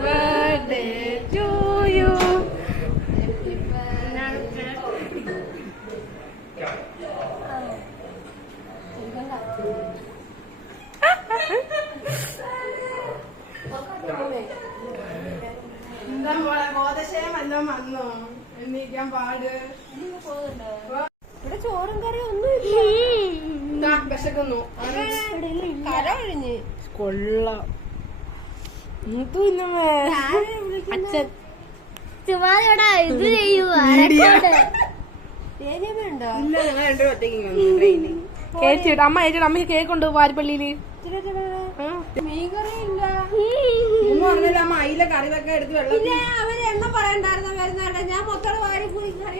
birthday to you. എന്താ മോളെ ബോധക്ഷയം എല്ലാം വന്നോ? എണ്ണീക്കാൻ പാട്. ഇവിടെ ചോറും കറിയും ഒന്നും വിശക്കുന്നു. കര കഴിഞ്ഞ് കൊള്ളാം. അച്ഛൻ ചുമ്മാ ഇത് ചെയ്യുവോ? ഇല്ല, ഞങ്ങൾ രണ്ടു ഒറ്റയ്ക്ക് കേച്ചിട്ട് അമ്മ ഏച്ചിട്ട് അമ്മയ്ക്ക് കേക്ക് ഉണ്ട് വാരിപ്പള്ളിയില്. മീൻകറി ഇല്ല. പറഞ്ഞില്ല അമ്മ അയില കറി വെക്കാൻ എടുത്ത് വെള്ളം അവര് എണ്ണം പറയണ്ടായിരുന്നു വരുന്നവരുടെ. ഞാൻ മൊത്തം വാരി പോയി കറി